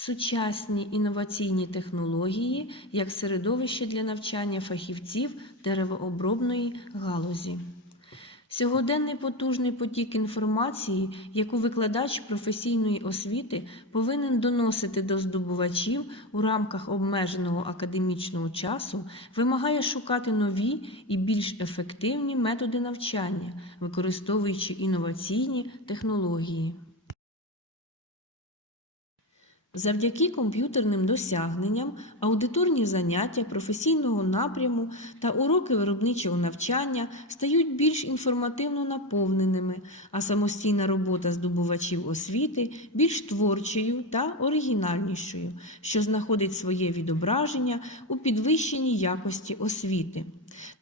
сучасні інноваційні технології як середовище для навчання фахівців деревообробної галузі. Сьогоденний потужний потік інформації, яку викладач професійної освіти повинен доносити до здобувачів у рамках обмеженого академічного часу, вимагає шукати нові і більш ефективні методи навчання, використовуючи інноваційні технології. Завдяки комп'ютерним досягненням, аудиторні заняття професійного напряму та уроки виробничого навчання стають більш інформативно наповненими, а самостійна робота здобувачів освіти більш творчою та оригінальнішою, що знаходить своє відображення у підвищеній якості освіти.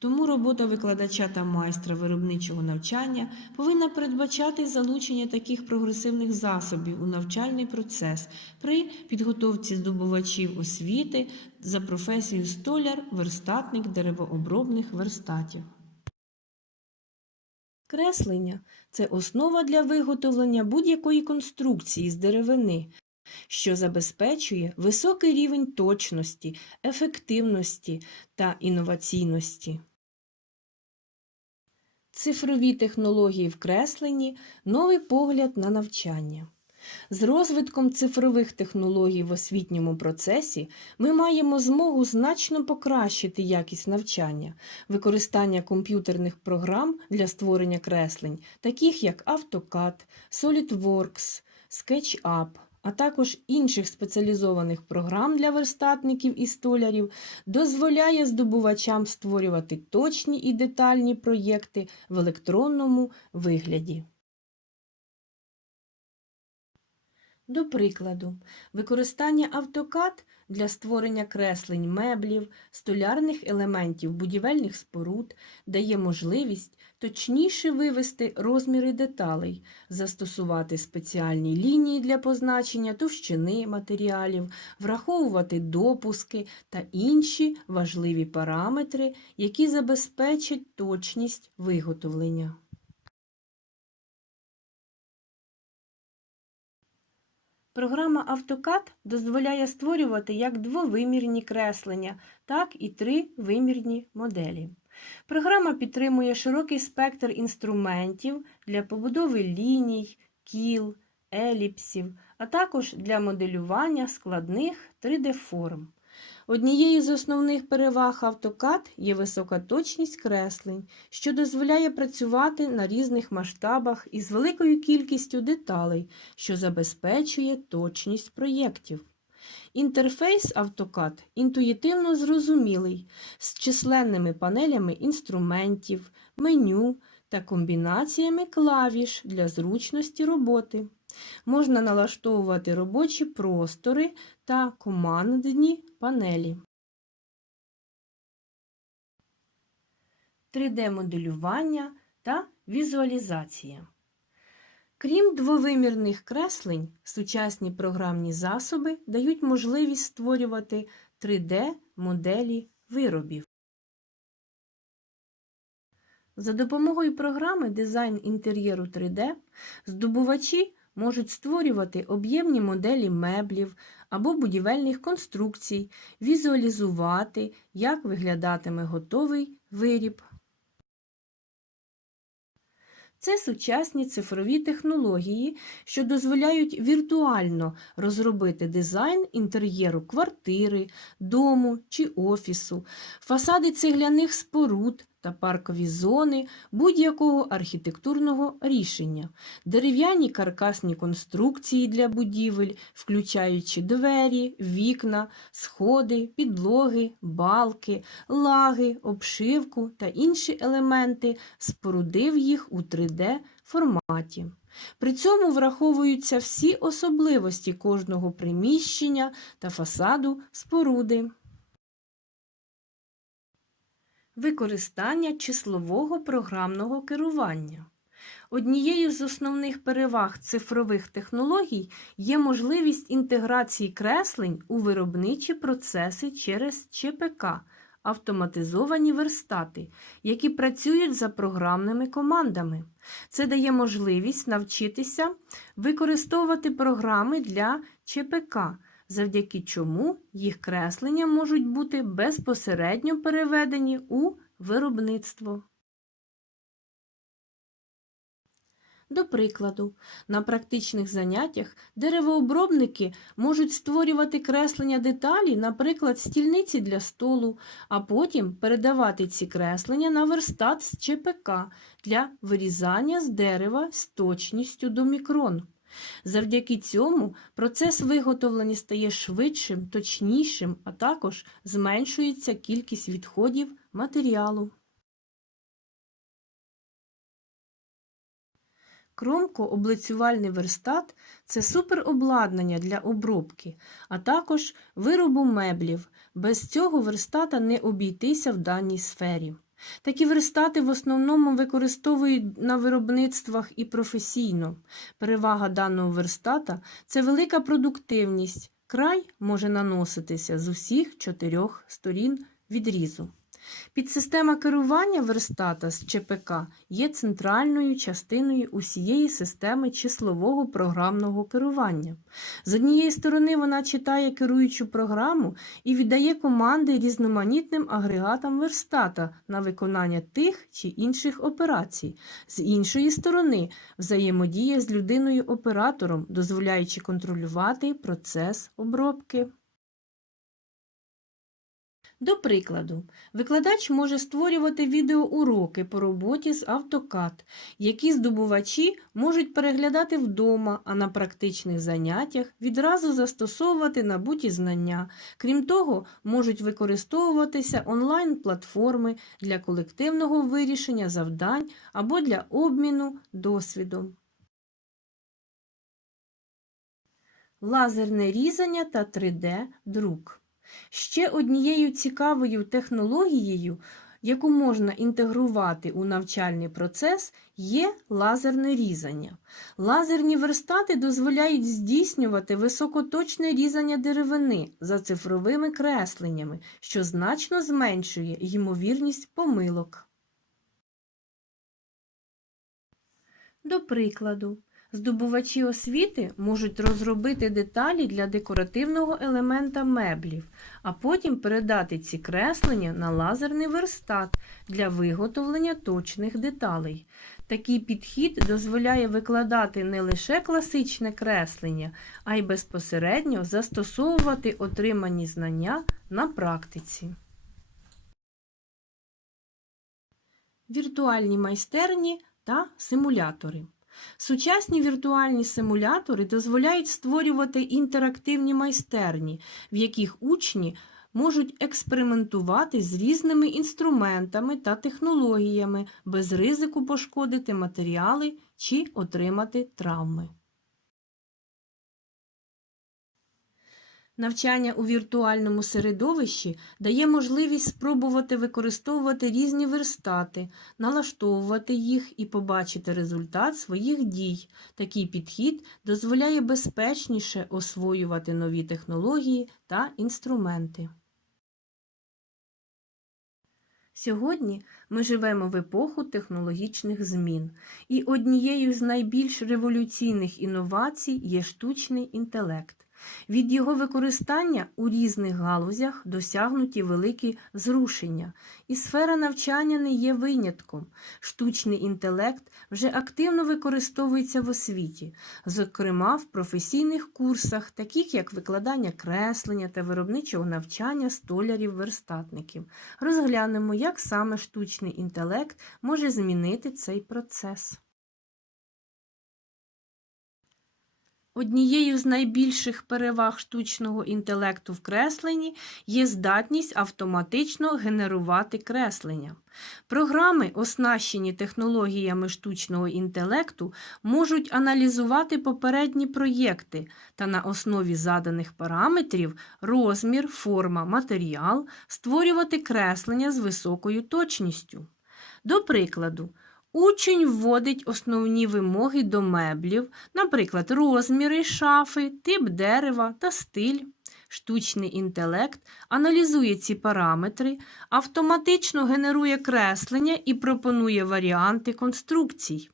Тому робота викладача та майстра виробничого навчання повинна передбачати залучення таких прогресивних засобів у навчальний процес при підготовці здобувачів освіти за професією столяр, верстатник деревообробних верстатів. Креслення це основа для виготовлення будь-якої конструкції з деревини, що забезпечує високий рівень точності, ефективності та інноваційності. Цифрові технології в кресленні новий погляд на навчання. З розвитком цифрових технологій в освітньому процесі ми маємо змогу значно покращити якість навчання, використання комп'ютерних програм для створення креслень, таких як AutoCAD, SolidWorks, SketchUp, а також інших спеціалізованих програм для верстатників і столярів, дозволяє здобувачам створювати точні і детальні проєкти в електронному вигляді. До прикладу, використання AutoCAD для створення креслень меблів, столярних елементів будівельних споруд дає можливість точніше вивести розміри деталей, застосувати спеціальні лінії для позначення товщини матеріалів, враховувати допуски та інші важливі параметри, які забезпечать точність виготовлення. Програма AutoCAD дозволяє створювати як двовимірні креслення, так і тривимірні моделі. Програма підтримує широкий спектр інструментів для побудови ліній, кіл, еліпсів, а також для моделювання складних 3D-форм. Однією з основних переваг AutoCAD є висока точність креслень, що дозволяє працювати на різних масштабах із великою кількістю деталей, що забезпечує точність проєктів. Інтерфейс AutoCAD інтуїтивно зрозумілий, з численними панелями інструментів, меню та комбінаціями клавіш для зручності роботи. Можна налаштовувати робочі простори та командні панелі. 3D-моделювання та візуалізація. Крім двовимірних креслень, сучасні програмні засоби дають можливість створювати 3D-моделі виробів. За допомогою програми дизайн інтер'єру 3D здобувачі можуть створювати об'ємні моделі меблів або будівельних конструкцій, візуалізувати, як виглядатиме готовий виріб. Це сучасні цифрові технології, що дозволяють віртуально розробити дизайн інтер'єру квартири, дому чи офісу, фасади цегляних споруд та паркові зони будь-якого архітектурного рішення, дерев'яні каркасні конструкції для будівель, включаючи двері, вікна, сходи, підлоги, балки, лаги, обшивку та інші елементи, спорудив їх у 3D форматі. При цьому враховуються всі особливості кожного приміщення та фасаду споруди. Використання числового програмного керування. Однією з основних переваг цифрових технологій є можливість інтеграції креслень у виробничі процеси через ЧПК автоматизовані верстати, які працюють за програмними командами. Це дає можливість навчитися використовувати програми для ЧПК, завдяки чому їх креслення можуть бути безпосередньо переведені у виробництво. До прикладу, на практичних заняттях деревообробники можуть створювати креслення деталі, наприклад, стільниці для столу, а потім передавати ці креслення на верстат з ЧПК для вирізання з дерева з точністю до мікрон. Завдяки цьому процес виготовлення стає швидшим, точнішим, а також зменшується кількість відходів матеріалу. Кромко-облицювальний верстат це суперобладнання для обробки, а також виробу меблів. Без цього верстата не обійтися в даній сфері. Такі верстати в основному використовують на виробництвах і професійно. Перевага даного верстата це велика продуктивність. Край може наноситися з усіх чотирьох сторін відрізу. Підсистема керування верстата з ЧПК є центральною частиною усієї системи числового програмного керування. З однієї сторони вона читає керуючу програму і віддає команди різноманітним агрегатам верстата на виконання тих чи інших операцій. З іншої сторони взаємодіє з людиною-оператором, дозволяючи контролювати процес обробки. До прикладу, викладач може створювати відеоуроки по роботі з AutoCAD, які здобувачі можуть переглядати вдома, а на практичних заняттях відразу застосовувати набуті знання. Крім того, можуть використовуватися онлайн-платформи для колективного вирішення завдань або для обміну досвідом. Лазерне різання та 3D-друк. Ще однією цікавою технологією, яку можна інтегрувати у навчальний процес, є лазерне різання. Лазерні верстати дозволяють здійснювати високоточне різання деревини за цифровими кресленнями, що значно зменшує ймовірність помилок. До прикладу, Здобувачі освіти можуть розробити деталі для декоративного елемента меблів, а потім передати ці креслення на лазерний верстат для виготовлення точних деталей. Такий підхід дозволяє викладати не лише класичне креслення, а й безпосередньо застосовувати отримані знання на практиці. Віртуальні майстерні та симулятори. Сучасні віртуальні симулятори дозволяють створювати інтерактивні майстерні, в яких учні можуть експериментувати з різними інструментами та технологіями без ризику пошкодити матеріали чи отримати травми. Навчання у віртуальному середовищі дає можливість спробувати використовувати різні верстати, налаштовувати їх і побачити результат своїх дій. Такий підхід дозволяє безпечніше освоювати нові технології та інструменти. Сьогодні ми живемо в епоху технологічних змін, і однією з найбільш революційних інновацій є штучний інтелект. Від його використання у різних галузях досягнуті великі зрушення, і сфера навчання не є винятком. Штучний інтелект вже активно використовується в освіті, зокрема в професійних курсах, таких як викладання креслення та виробничого навчання столярів-верстатників. Розглянемо, як саме штучний інтелект може змінити цей процес. Однією з найбільших переваг штучного інтелекту в кресленні є здатність автоматично генерувати креслення. Програми, оснащені технологіями штучного інтелекту, можуть аналізувати попередні проєкти та на основі заданих параметрів розмір, форма, матеріал створювати креслення з високою точністю. До прикладу, Учень вводить основні вимоги до меблів, наприклад, розміри шафи, тип дерева та стиль. Штучний інтелект аналізує ці параметри, автоматично генерує креслення і пропонує варіанти конструкцій.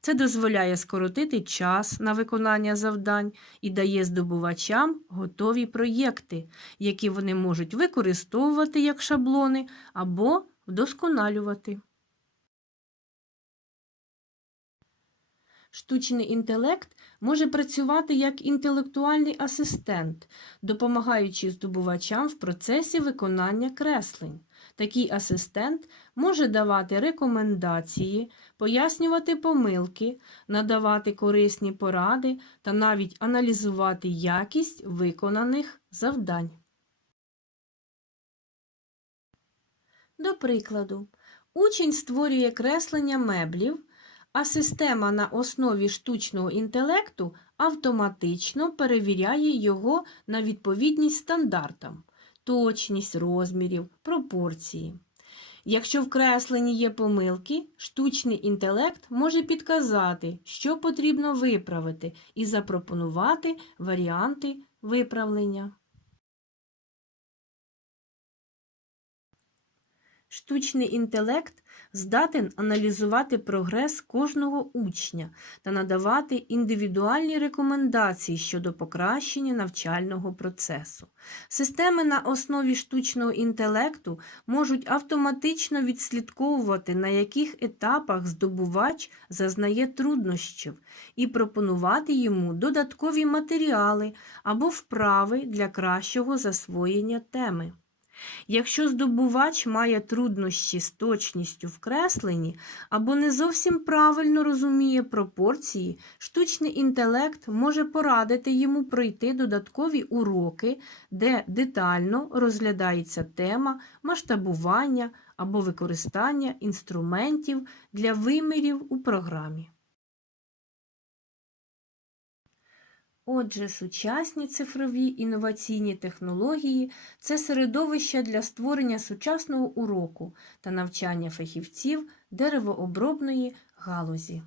Це дозволяє скоротити час на виконання завдань і дає здобувачам готові проєкти, які вони можуть використовувати як шаблони або вдосконалювати. Штучний інтелект може працювати як інтелектуальний асистент, допомагаючи здобувачам в процесі виконання креслень. Такий асистент може давати рекомендації, пояснювати помилки, надавати корисні поради та навіть аналізувати якість виконаних завдань. До прикладу, учень створює креслення меблів, а система на основі штучного інтелекту автоматично перевіряє його на відповідність стандартам, точність розмірів, пропорції. Якщо в кресленні є помилки, штучний інтелект може підказати, що потрібно виправити, і запропонувати варіанти виправлення. Штучний інтелект здатен аналізувати прогрес кожного учня та надавати індивідуальні рекомендації щодо покращення навчального процесу. Системи на основі штучного інтелекту можуть автоматично відслідковувати, на яких етапах здобувач зазнає труднощів, і пропонувати йому додаткові матеріали або вправи для кращого засвоєння теми. Якщо здобувач має труднощі з точністю в кресленні або не зовсім правильно розуміє пропорції, штучний інтелект може порадити йому пройти додаткові уроки, де детально розглядається тема масштабування або використання інструментів для вимірів у програмі. Отже, сучасні цифрові інноваційні технології це середовище для створення сучасного уроку та навчання фахівців деревообробної галузі.